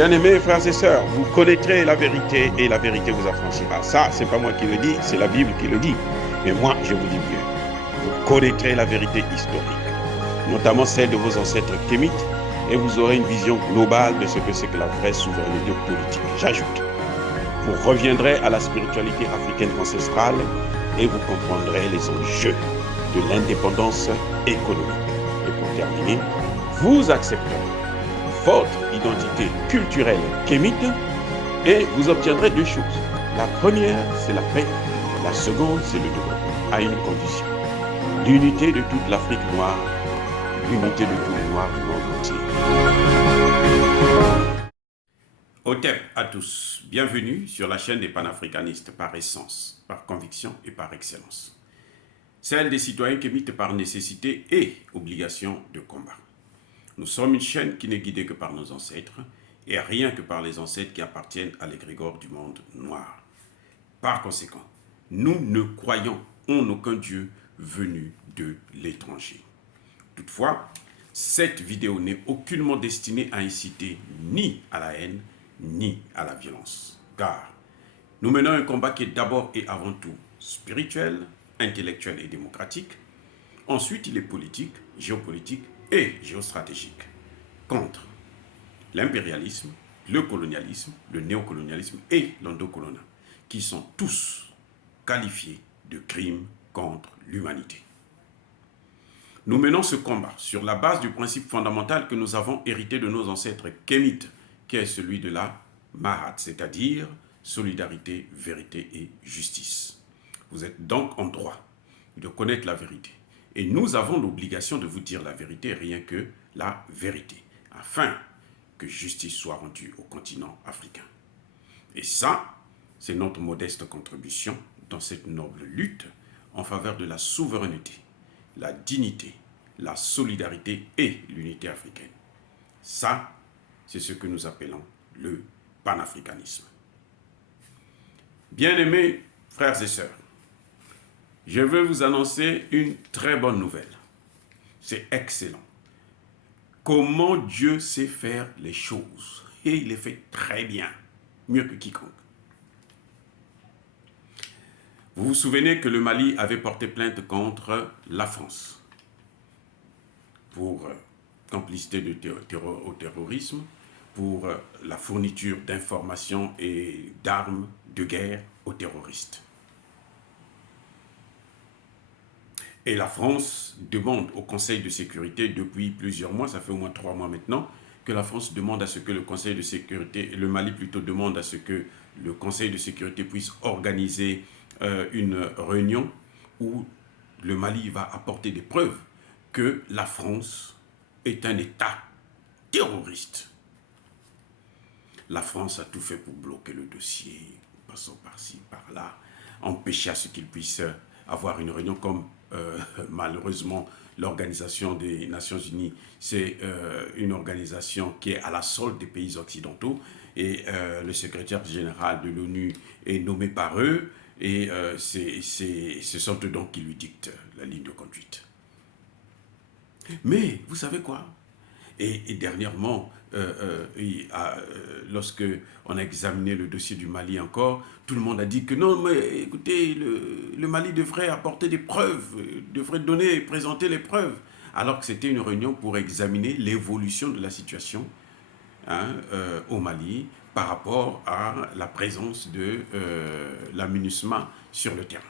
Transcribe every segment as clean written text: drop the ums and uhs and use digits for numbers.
Bien-aimés frères et sœurs, vous connaîtrez la vérité et la vérité vous affranchira. Ça, c'est pas moi qui le dis, c'est la Bible qui le dit. Mais moi, je vous dis mieux. Vous connaîtrez la vérité historique, notamment celle de vos ancêtres kémites, et vous aurez une vision globale de ce que c'est que la vraie souveraineté politique. J'ajoute, vous reviendrez à la spiritualité africaine ancestrale et vous comprendrez les enjeux de l'indépendance économique. Et pour terminer, vous accepterez votre identité culturelle kémite et vous obtiendrez deux choses. La première, c'est la paix. La seconde, c'est le développement, à une condition. L'unité de toute l'Afrique noire, l'unité de tous les Noirs du monde entier. Otep à tous, bienvenue sur la chaîne des panafricanistes par essence, par conviction et par excellence. Celle des citoyens kémites par nécessité et obligation de combat. Nous sommes une chaîne qui n'est guidée que par nos ancêtres et rien que par les ancêtres qui appartiennent à l'égrégore du monde noir. Par conséquent, nous ne croyons en aucun Dieu venu de l'étranger. Toutefois, cette vidéo n'est aucunement destinée à inciter ni à la haine, ni à la violence. Car nous menons un combat qui est d'abord et avant tout spirituel, intellectuel et démocratique. Ensuite, il est politique, géopolitique et géostratégique contre l'impérialisme, le colonialisme, le néocolonialisme et l'endocolonial, qui sont tous qualifiés de crimes contre l'humanité. Nous menons ce combat sur la base du principe fondamental que nous avons hérité de nos ancêtres kémites, qui est celui de la Mahat, c'est-à-dire solidarité, vérité et justice. Vous êtes donc en droit de connaître la vérité. Et nous avons l'obligation de vous dire la vérité, rien que la vérité, afin que justice soit rendue au continent africain. Et ça, c'est notre modeste contribution dans cette noble lutte en faveur de la souveraineté, la dignité, la solidarité et l'unité africaine. Ça, c'est ce que nous appelons le panafricanisme. Bien-aimés frères et sœurs, je veux vous annoncer une très bonne nouvelle. C'est excellent. Comment Dieu sait faire les choses. Et il les fait très bien, mieux que quiconque. Vous vous souvenez que le Mali avait porté plainte contre la France pour complicité au terrorisme, pour la fourniture d'informations et d'armes de guerre aux terroristes. Et la France demande au Conseil de sécurité depuis plusieurs mois, ça fait au moins 3 mois maintenant, que la France demande à ce que le Conseil de sécurité, le Mali plutôt demande à ce que le Conseil de sécurité puisse organiser une réunion où le Mali va apporter des preuves que la France est un État terroriste. La France a tout fait pour bloquer le dossier, passant par-ci, par-là, empêcher à ce qu'il puisse avoir une réunion comme malheureusement l'Organisation des Nations Unies, c'est une organisation qui est à la solde des pays occidentaux et le secrétaire général de l'ONU est nommé par eux et ce sont eux donc qui lui dictent la ligne de conduite. Mais vous savez quoi? Et dernièrement, lorsque on a examiné le dossier du Mali encore, tout le monde a dit que non, mais écoutez, le Mali devrait apporter des preuves, devrait présenter les preuves, alors que c'était une réunion pour examiner l'évolution de la situation au Mali par rapport à la présence de la MINUSMA sur le terrain.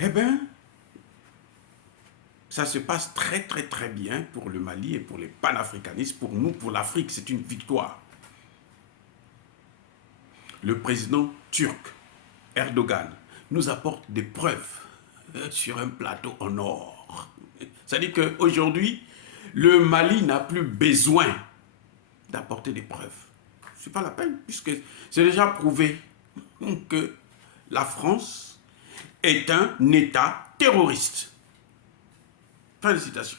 Eh bien, ça se passe très très très bien pour le Mali et pour les panafricanistes. Pour nous, pour l'Afrique, c'est une victoire. Le président turc, Erdogan, nous apporte des preuves sur un plateau en or. C'est-à-dire qu'aujourd'hui, le Mali n'a plus besoin d'apporter des preuves. Ce n'est pas la peine, puisque c'est déjà prouvé que la France est un État terroriste. Fin de citation.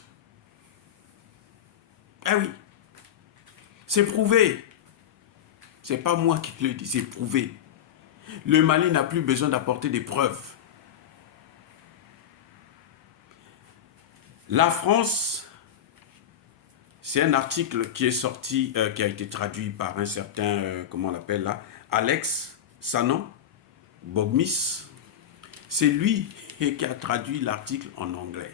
Ah oui, c'est prouvé. C'est pas moi qui le dis, c'est prouvé. Le Mali n'a plus besoin d'apporter des preuves. La France C'est un article qui est sorti, qui a été traduit par un certain, comment on l'appelle là, Alex Sanon Bogmis. C'est lui qui a traduit l'article en anglais.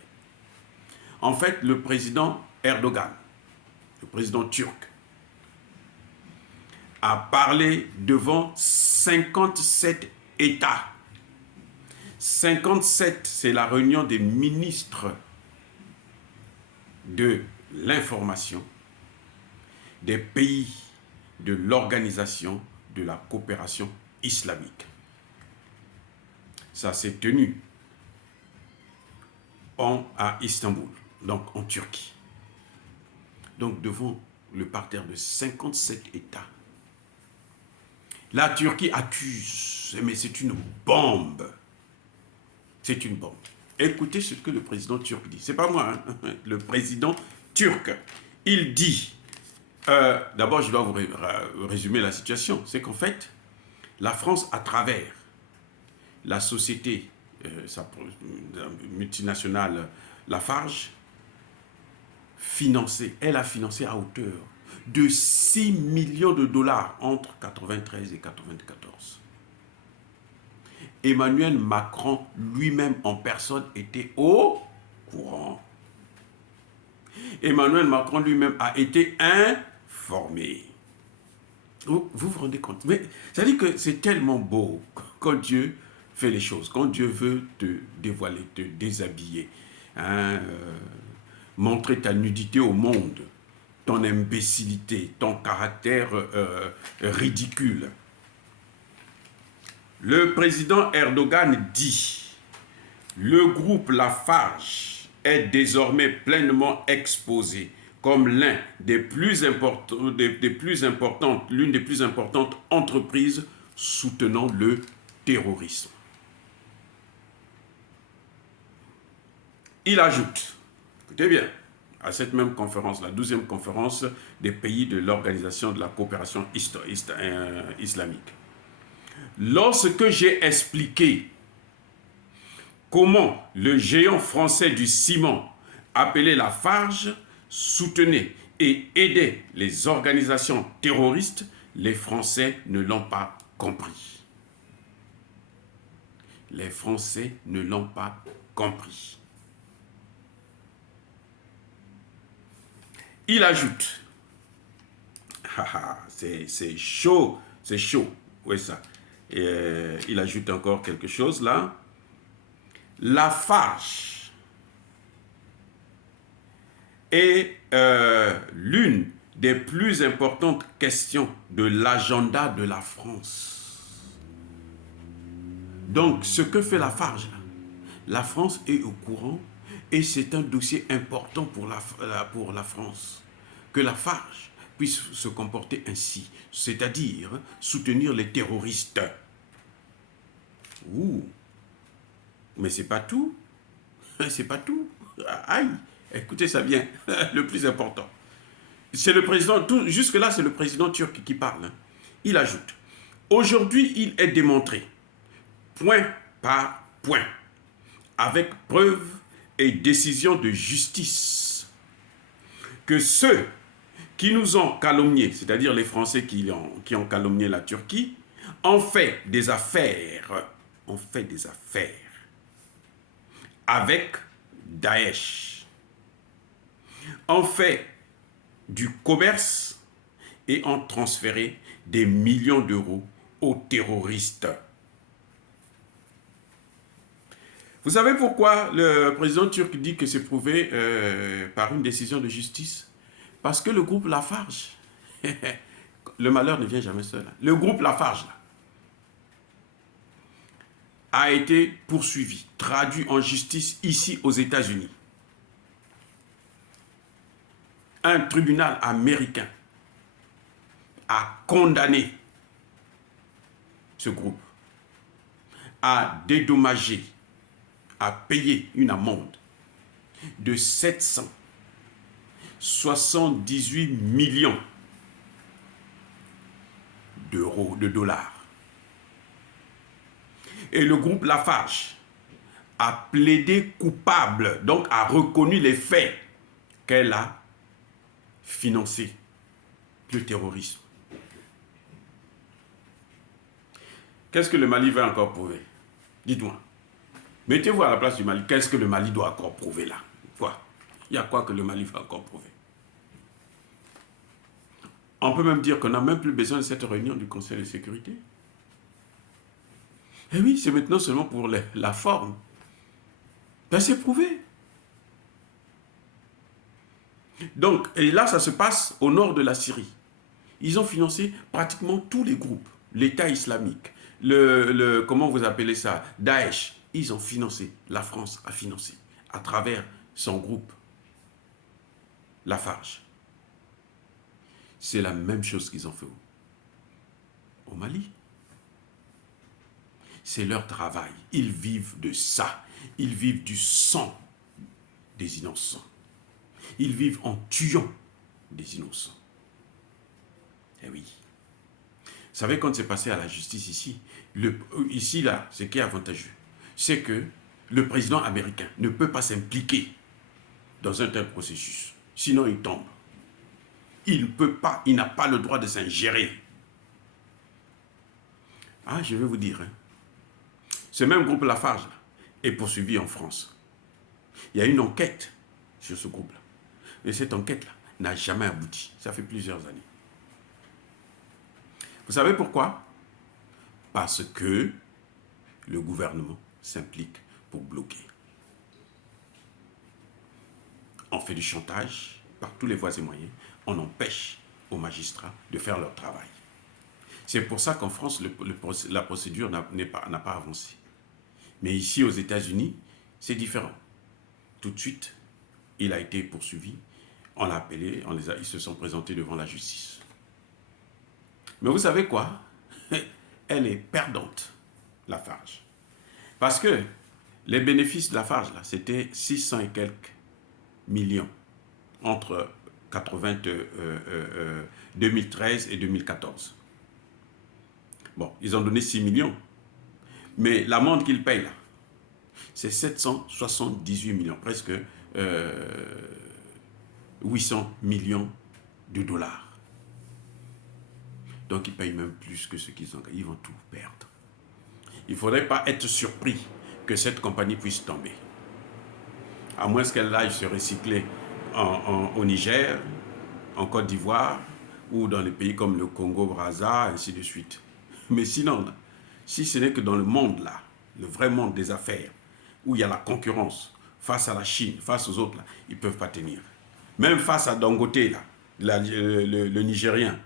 En fait, le président Erdogan, le président turc, a parlé devant 57 États. 57, c'est la réunion des ministres de l'information des pays de l'organisation de la coopération islamique. Ça s'est tenu à Istanbul, donc en Turquie. Donc devant le parterre de 57 États. La Turquie accuse, mais c'est une bombe. C'est une bombe. Écoutez ce que le président turc dit. C'est pas moi, hein? Le président turc. Il dit, d'abord je dois vous résumer la situation, c'est qu'en fait, la France, à travers la société multinationale Lafarge, elle a financé à hauteur de 6 millions de dollars entre 1993 et 1994. Emmanuel Macron lui-même en personne était au courant. Emmanuel Macron lui-même a été informé. Vous vous rendez compte? Mais ça dit que c'est tellement beau quand Dieu fait les choses, quand Dieu veut te dévoiler, te déshabiller, hein, montrer ta nudité au monde, ton imbécilité, ton caractère ridicule. Le président Erdogan dit, le groupe Lafarge est désormais pleinement exposé comme l'une des plus importantes entreprises soutenant le terrorisme. Il ajoute, écoutez bien, à cette même conférence, la 12e conférence des pays de l'Organisation de la coopération islamique. Lorsque j'ai expliqué comment le géant français du ciment, appelé Lafarge, soutenait et aidait les organisations terroristes, les Français ne l'ont pas compris. Les Français ne l'ont pas compris. Il ajoute, c'est chaud, oui ça. Et, il ajoute encore quelque chose là. Lafarge est l'une des plus importantes questions de l'agenda de la France. Donc, ce que fait Lafarge, la France est au courant et c'est un dossier important pour la France. Que Lafarge puisse se comporter ainsi, c'est-à-dire soutenir les terroristes. Ouh, mais c'est pas tout. C'est pas tout. Aïe, écoutez ça bien, le plus important. C'est le président, jusque-là, c'est le président turc qui parle. Hein. Il ajoute, aujourd'hui, il est démontré, point par point, avec preuve et décision de justice, que ceux qui nous ont calomniés, c'est-à-dire les Français qui ont calomnié la Turquie, ont fait des affaires, avec Daesh, ont fait du commerce et ont transféré des millions d'euros aux terroristes. Vous savez pourquoi le président turc dit que c'est prouvé par une décision de justice? Parce que le groupe Lafarge, le malheur ne vient jamais seul. Le groupe Lafarge a été poursuivi, traduit en justice ici aux États-Unis. Un tribunal américain a condamné ce groupe, a dédommagé, a payé une amende de 778 millions d'euros, de dollars. Et le groupe Lafarge a plaidé coupable, donc a reconnu les faits qu'elle a financer le terrorisme. Qu'est-ce que le Mali va encore prouver? Dites-moi. Mettez-vous à la place du Mali. Qu'est-ce que le Mali doit encore prouver là? Quoi? Il y a quoi que le Mali va encore prouver? On peut même dire qu'on n'a même plus besoin de cette réunion du Conseil de sécurité. Et oui, c'est maintenant seulement pour la forme. Ben, c'est prouvé. Donc, et là, ça se passe au nord de la Syrie. Ils ont financé pratiquement tous les groupes. L'État islamique, comment vous appelez ça, Daesh, ils ont financé, la France a financé, à travers son groupe, Lafarge. C'est la même chose qu'ils ont fait au Mali. C'est leur travail. Ils vivent de ça. Ils vivent du sang des innocents. Ils vivent en tuant des innocents. Eh oui. Vous savez, quand c'est passé à la justice ici, ici, là, ce qui est avantageux, c'est que le président américain ne peut pas s'impliquer dans un tel processus. Sinon, il tombe. Il ne peut pas, il n'a pas le droit de s'ingérer. Ah, je vais vous dire, hein, ce même groupe Lafarge là, est poursuivi en France. Il y a une enquête sur ce groupe-là. Et cette enquête-là n'a jamais abouti. Ça fait plusieurs années. Vous savez pourquoi? Parce que le gouvernement s'implique pour bloquer. On fait du chantage par tous les voies et moyens. On empêche aux magistrats de faire leur travail. C'est pour ça qu'en France, la procédure n'a pas avancé. Mais ici, aux États-Unis, c'est différent. Tout de suite, il a été poursuivi. On l'a appelé, ils se sont présentés devant la justice. Mais vous savez quoi? Elle est perdante, Lafarge. Parce que les bénéfices de Lafarge, là, c'était 600 et quelques millions entre 2013 et 2014. Bon, ils ont donné 6 millions. Mais l'amende qu'ils payent là, c'est 778 millions, presque 800 millions de dollars. Donc ils payent même plus que ce qu'ils ont gagné. Ils vont tout perdre. Il ne faudrait pas être surpris que cette compagnie puisse tomber. À moins qu'elle aille se recycler au Niger, en Côte d'Ivoire, ou dans les pays comme le Congo-Brazza, ainsi de suite. Mais sinon, si ce n'est que dans le monde là, le vrai monde des affaires, où il y a la concurrence, face à la Chine, face aux autres, là, ils ne peuvent pas tenir. Même face à Dangote, là, le Nigérien,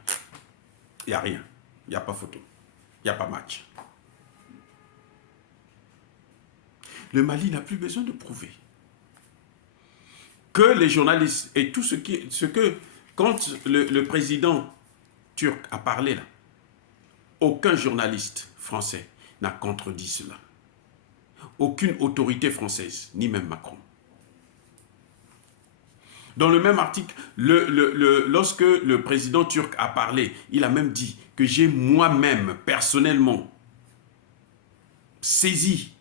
il n'y a rien. Il n'y a pas photo. Il n'y a pas match. Le Mali n'a plus besoin de prouver que les journalistes et tout ce que quand le président turc a parlé là, aucun journaliste français n'a contredit cela. Aucune autorité française, ni même Macron. Dans le même article, lorsque le président turc a parlé, il a même dit que j'ai moi-même, personnellement, saisi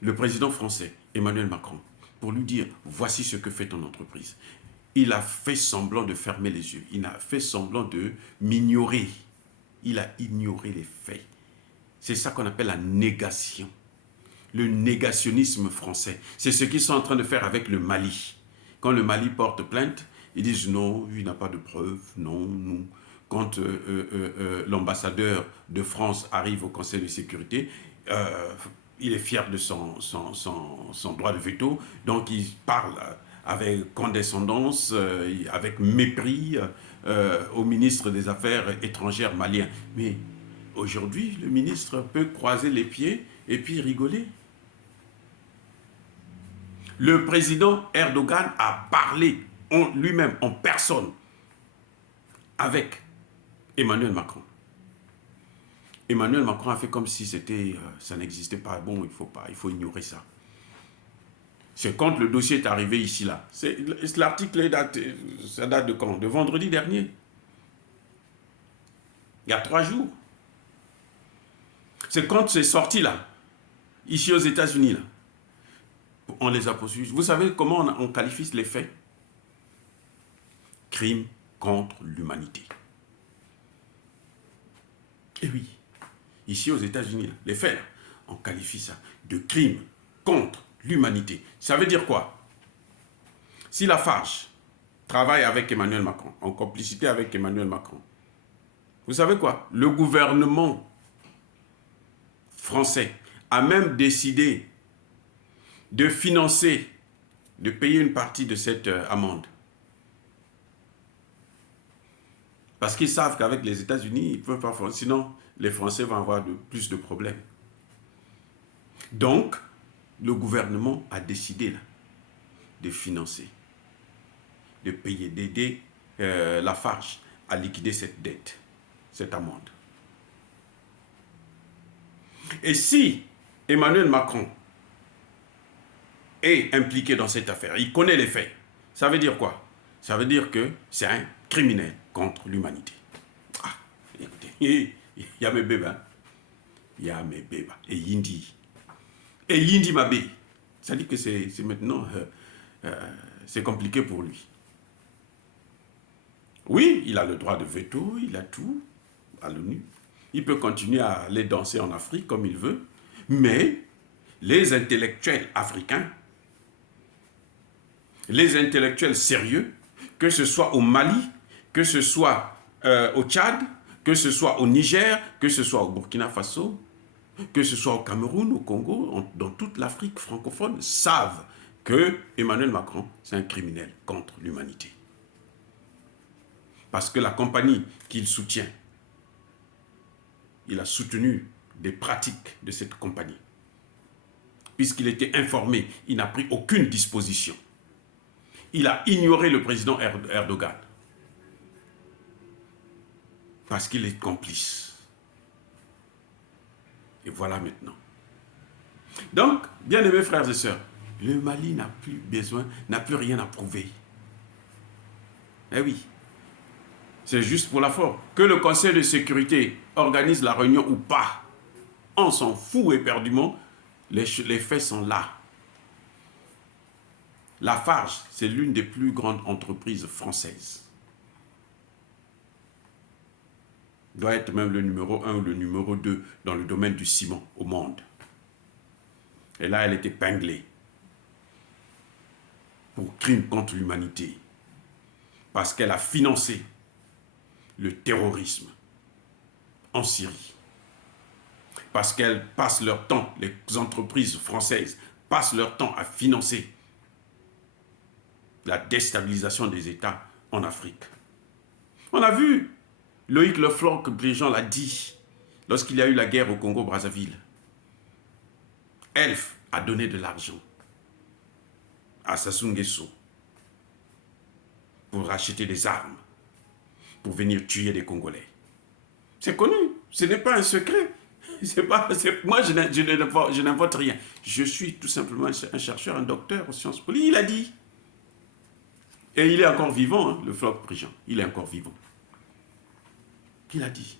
le président français, Emmanuel Macron, pour lui dire, voici ce que fait ton entreprise. Il a fait semblant de fermer les yeux, il a fait semblant de m'ignorer. Il a ignoré les faits. C'est ça qu'on appelle la négation. Le négationnisme français. C'est ce qu'ils sont en train de faire avec le Mali. Quand le Mali porte plainte, ils disent non, il n'a pas de preuves, non, nous. Quand l'ambassadeur de France arrive au Conseil de sécurité, il est fier de son droit de veto, donc il parle avec condescendance, avec mépris au ministre des Affaires étrangères malien. Mais aujourd'hui, le ministre peut croiser les pieds et puis rigoler. Le président Erdogan a parlé lui-même, en personne, avec Emmanuel Macron. Emmanuel Macron a fait comme si ça n'existait pas. Bon, il faut ignorer ça. C'est quand le dossier est arrivé ici, là. L'article ça date de quand? De vendredi dernier. Il y a 3 jours. C'est quand c'est sorti, là, ici aux États-Unis, là. On les a poursuivis. Vous savez comment on qualifie les faits? crime contre l'humanité. Et oui, ici aux États-Unis, les faits, on qualifie ça de crime contre l'humanité. Ça veut dire quoi? Si Lafarge travaille avec Emmanuel Macron, en complicité avec Emmanuel Macron, vous savez quoi? Le gouvernement français a même décidé de financer, de payer une partie de cette amende. Parce qu'ils savent qu'avec les États-Unis, ils ne peuvent pas faire, sinon les Français vont avoir plus de problèmes. Donc, le gouvernement a décidé là, de financer, de payer, d'aider Lafarge à liquider cette dette, cette amende. Et si Emmanuel Macron est impliqué dans cette affaire, il connaît les faits, ça veut dire quoi? Ça veut dire que c'est un criminel contre l'humanité. Ah, écoutez, il y a mes bébés, hein? Il y a mes bébés. Et Yindi. Et Yindi Mabé. Ça dit que c'est maintenant, c'est compliqué pour lui. Oui, il a le droit de veto, il a tout à l'ONU. Il peut continuer à aller danser en Afrique comme il veut. Mais les intellectuels africains, les intellectuels sérieux, que ce soit au Mali, que ce soit au Tchad, que ce soit au Niger, que ce soit au Burkina Faso, que ce soit au Cameroun, au Congo, dans toute l'Afrique francophone, savent que Emmanuel Macron, c'est un criminel contre l'humanité. Parce que la compagnie qu'il soutient, il a soutenu des pratiques de cette compagnie. Puisqu'il était informé, il n'a pris aucune disposition. Il a ignoré le président Erdogan. Parce qu'il est complice. Et voilà maintenant. Donc, bien aimés frères et sœurs, le Mali n'a plus besoin, n'a plus rien à prouver. Eh oui. C'est juste pour la forme. Que le Conseil de sécurité organise la réunion ou pas, on s'en fout éperdument, les faits sont là. Lafarge, c'est l'une des plus grandes entreprises françaises. Il doit être même le numéro 1 ou le numéro 2 dans le domaine du ciment au monde. Et là, elle est épinglée pour crime contre l'humanité. Parce qu'elle a financé le terrorisme en Syrie. Parce qu'elles passent leur temps, les entreprises françaises passent leur temps à financer la déstabilisation des États en Afrique. On a vu Loïc Le Floch, les gens l'a dit, lorsqu'il y a eu la guerre au Congo-Brazzaville. Elf a donné de l'argent à Sassou Nguesso pour acheter des armes, pour venir tuer des Congolais. C'est connu, ce n'est pas un secret. Moi, je n'invente rien. Je suis tout simplement un chercheur, un docteur en sciences politiques. Il a dit. Et il est encore vivant, hein, le Floch Prigent. Il est encore vivant. Il a dit.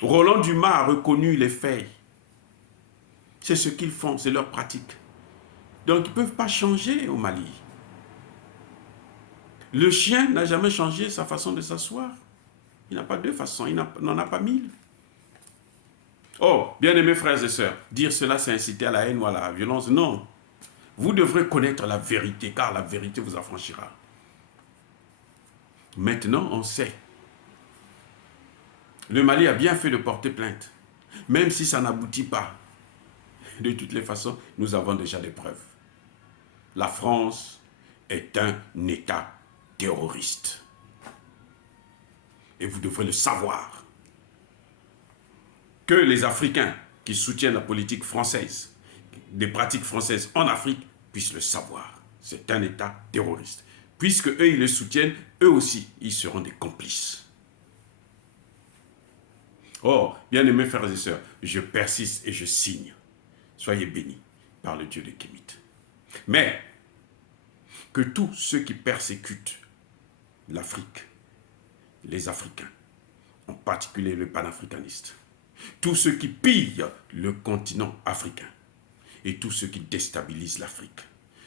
Roland Dumas a reconnu les faits. C'est ce qu'ils font, c'est leur pratique. Donc, ils ne peuvent pas changer au Mali. Le chien n'a jamais changé sa façon de s'asseoir. Il n'a pas deux façons, il n'en a pas mille. Oh, bien-aimés frères et sœurs, dire cela, c'est inciter à la haine ou à la violence. Non. Vous devrez connaître la vérité, car la vérité vous affranchira. Maintenant, on sait. Le Mali a bien fait de porter plainte. Même si ça n'aboutit pas. De toutes les façons, nous avons déjà des preuves. La France est un État terroriste. Et vous devrez le savoir. Que les Africains qui soutiennent la politique française, des pratiques françaises en Afrique, puissent le savoir. C'est un État terroriste. Puisque eux, ils le soutiennent, eux aussi, ils seront des complices. Oh, bien-aimés frères et sœurs, je persiste et je signe. Soyez bénis par le Dieu de Kémit. Mais, que tous ceux qui persécutent l'Afrique, les Africains, en particulier le panafricaniste, tous ceux qui pillent le continent africain et tous ceux qui déstabilisent l'Afrique,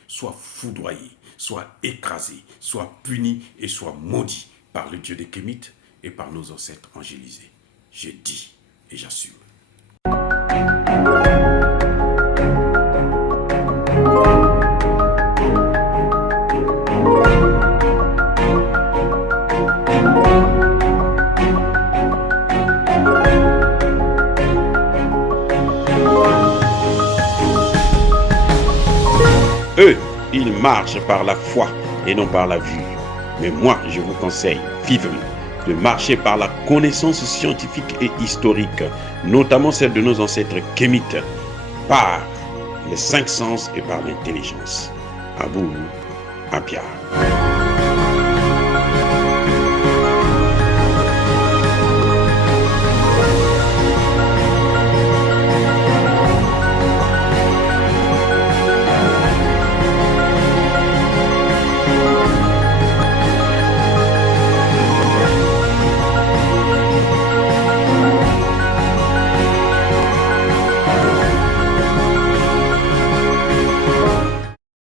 soient foudroyés, soit écrasé, soit puni et soit maudit par le Dieu des Kémites et par nos ancêtres angélisés. J'ai dit et j'assume. Eux, ils marchent par la foi et non par la vue. Mais moi, je vous conseille vivement de marcher par la connaissance scientifique et historique, notamment celle de nos ancêtres kémites, par les 5 sens et par l'intelligence. Abou Abia.